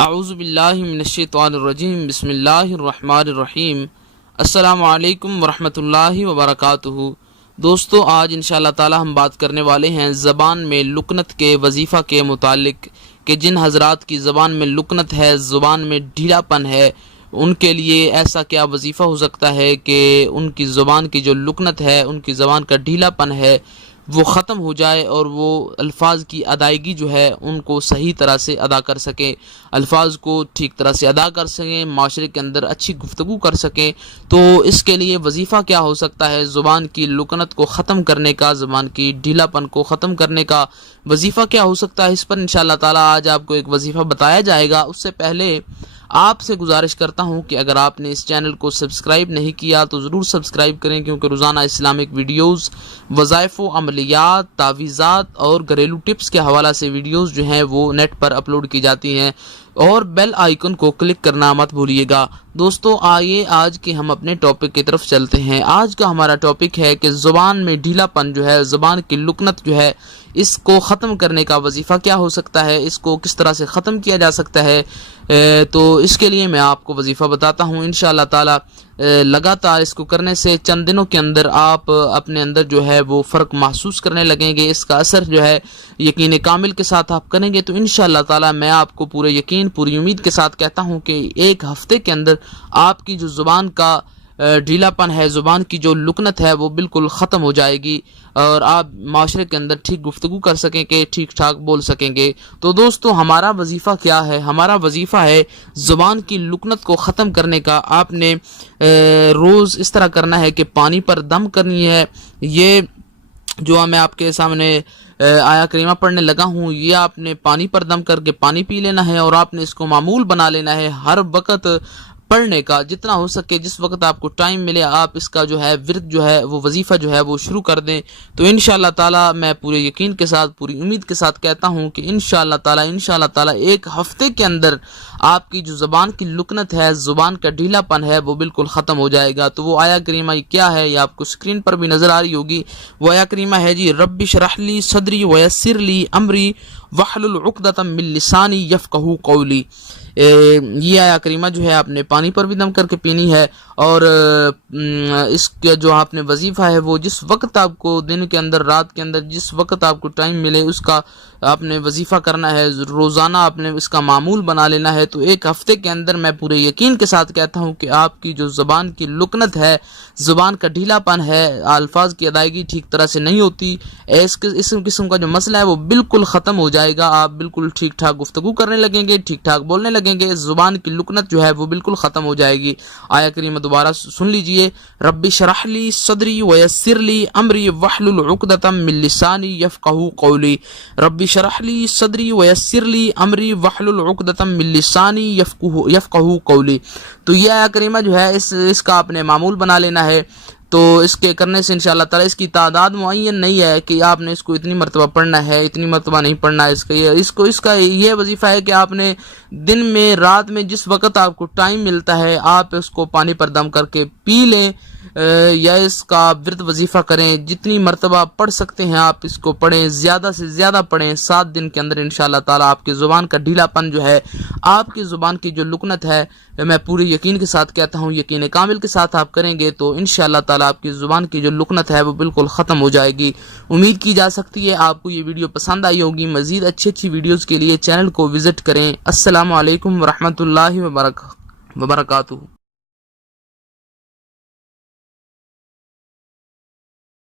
اعوذ باللہ من الشیطان الرجیم بسم اللہ الرحمن الرحیم السلام علیکم ورحمۃ اللہ وبرکاتہ۔ دوستو، آج انشاءاللہ تعالی ہم بات کرنے والے ہیں زبان میں لکنت کے وظیفہ کے متعلق کہ جن حضرات کی زبان میں لکنت ہے، زبان میں ڈھیلا پن ہے، ان کے لیے ایسا کیا وظیفہ ہو سکتا ہے کہ ان کی زبان کی جو لکنت ہے، ان کی زبان کا ڈھیلا پن ہے وہ ختم ہو جائے اور وہ الفاظ کی ادائیگی جو ہے ان کو صحیح طرح سے ادا کر سکیں، الفاظ کو ٹھیک طرح سے ادا کر سکیں، معاشرے کے اندر اچھی گفتگو کر سکیں۔ تو اس کے لیے وظیفہ کیا ہو سکتا ہے؟ زبان کی لکنت کو ختم کرنے کا، زبان کی ڈھیلا پن کو ختم کرنے کا وظیفہ کیا ہو سکتا ہے؟ اس پر انشاءاللہ تعالی آج آپ کو ایک وظیفہ بتایا جائے گا۔ اس سے پہلے آپ سے گزارش کرتا ہوں کہ اگر آپ نے اس چینل کو سبسکرائب نہیں کیا تو ضرور سبسکرائب کریں، کیونکہ روزانہ اسلامک ویڈیوز، وظائف و عملیات، تعویذات اور گھریلو ٹپس کے حوالہ سے ویڈیوز جو ہیں وہ نیٹ پر اپلوڈ کی جاتی ہیں، اور بیل آئیکن کو کلک کرنا مت بھولیے گا۔ دوستو، آئیے آج کے ہم اپنے ٹاپک کی طرف چلتے ہیں۔ آج کا ہمارا ٹاپک ہے کہ زبان میں ڈھیلا پن جو ہے، زبان کی لکنت جو ہے، اس کو ختم کرنے کا وظیفہ کیا ہو سکتا ہے، اس کو کس طرح سے ختم کیا جا سکتا ہے۔ تو اس کے لیے میں آپ کو وظیفہ بتاتا ہوں انشاءاللہ تعالی۔ لگاتار اس کو کرنے سے چند دنوں کے اندر آپ اپنے اندر جو ہے وہ فرق محسوس کرنے لگیں گے۔ اس کا اثر جو ہے یقین کامل کے ساتھ آپ کریں گے تو انشاءاللہ تعالی میں آپ کو پورے یقین، پوری امید کے ساتھ کہتا ہوں کہ ایک ہفتے کے اندر آپ کی جو زبان کا ڈھیلا پن ہے، زبان کی جو لکنت ہے وہ بالکل ختم ہو جائے گی، اور آپ معاشرے کے اندر ٹھیک گفتگو کر سکیں گے، ٹھیک ٹھاک بول سکیں گے۔ تو دوستو، ہمارا وظیفہ کیا ہے؟ ہمارا وظیفہ ہے زبان کی لکنت کو ختم کرنے کا۔ آپ نے روز اس طرح کرنا ہے کہ پانی پر دم کرنی ہے۔ یہ جو میں آپ کے سامنے آیا کریمہ پڑھنے لگا ہوں، یہ آپ نے پانی پر دم کر کے پانی پی لینا ہے، اور آپ نے اس کو معمول بنا لینا ہے ہر وقت پڑھنے کا۔ جتنا ہو سکے، جس وقت آپ کو ٹائم ملے، آپ اس کا جو ہے ورد جو ہے وہ وظیفہ جو ہے وہ شروع کر دیں۔ تو انشاءاللہ تعالی میں پورے یقین کے ساتھ، پوری امید کے ساتھ کہتا ہوں کہ انشاءاللہ تعالی ایک ہفتے کے اندر آپ کی جو زبان کی لکنت ہے، زبان کا ڈھیلا پن ہے، وہ بالکل ختم ہو جائے گا۔ تو وہ آیا کریمہ کیا ہے؟ یہ آپ کو اسکرین پر بھی نظر آ رہی ہوگی۔ وہ آیا کریمہ ہے جی، رب اشرح لی صدری ویسر لی امری واحلل عقدۃ من لسانی یفقہوا قولی۔ یہ آیا کریمہ جو ہے آپ نے پانی پر بھی دم کر کے پینی ہے، اور اس کا جو آپ نے وظیفہ ہے وہ جس وقت آپ کو دن کے اندر، رات کے اندر، جس وقت آپ کو ٹائم ملے اس کا آپ نے وظیفہ کرنا ہے، روزانہ آپ نے اس کا معمول بنا لینا ہے۔ تو ایک ہفتے کے اندر میں پورے یقین کے ساتھ کہتا ہوں کہ آپ کی جو زبان کی لکنت ہے، زبان کا ڈھیلا پن ہے، الفاظ کی ادائیگی ٹھیک طرح سے نہیں ہوتی، اس قسم کا جو مسئلہ ہے وہ بالکل ختم ہو جائے گا۔ آپ بالکل ٹھیک ٹھاک گفتگو کرنے لگیں گے، ٹھیک ٹھاک بولنے لگیں گے، زبان کی لکنت جو ہے وہ بالکل ختم ہو جائے گی۔ آیا کریمہ دوبارہ سن لیجئے، رب اشرح لی صدری ویسر لی امری واحلل عقدۃ من لسانی یفقہوا قولی۔ رب اشرح لی صدری ویسر لی امری واحلل عقدۃ من لسانی یفقہوا قولی۔ تو یہ آیا کریمہ جو ہے اس کا آپ نے معمول بنا لینا ہے۔ تو اس کے کرنے سے انشاءاللہ تعالی، اس کی تعداد معین نہیں ہے کہ آپ نے اس کو اتنی مرتبہ پڑھنا ہے، اتنی مرتبہ نہیں پڑھنا ہے۔ اس کا یہ وظیفہ ہے کہ آپ نے دن میں، رات میں، جس وقت آپ کو ٹائم ملتا ہے آپ اس کو پانی پر دم کر کے پی لیں، یا اس کا ورد وظیفہ کریں۔ جتنی مرتبہ پڑھ سکتے ہیں آپ اس کو پڑھیں، زیادہ سے زیادہ پڑھیں۔ 7 دن کے اندر انشاءاللہ تعالی آپ کی زبان کا ڈھیلا پن جو ہے، آپ کی زبان کی جو لکنت ہے، میں پورے یقین کے ساتھ کہتا ہوں، یقین کامل کے ساتھ آپ کریں گے تو انشاءاللہ تعالی آپ کی زبان کی جو لکنت ہے وہ بالکل ختم ہو جائے گی۔ امید کی جا سکتی ہے آپ کو یہ ویڈیو پسند آئی ہوگی۔ مزید اچھی ویڈیوز کے لیے چینل کو وزٹ کریں۔ السلام علیکم ورحمۃ اللہ وبرکاتہ۔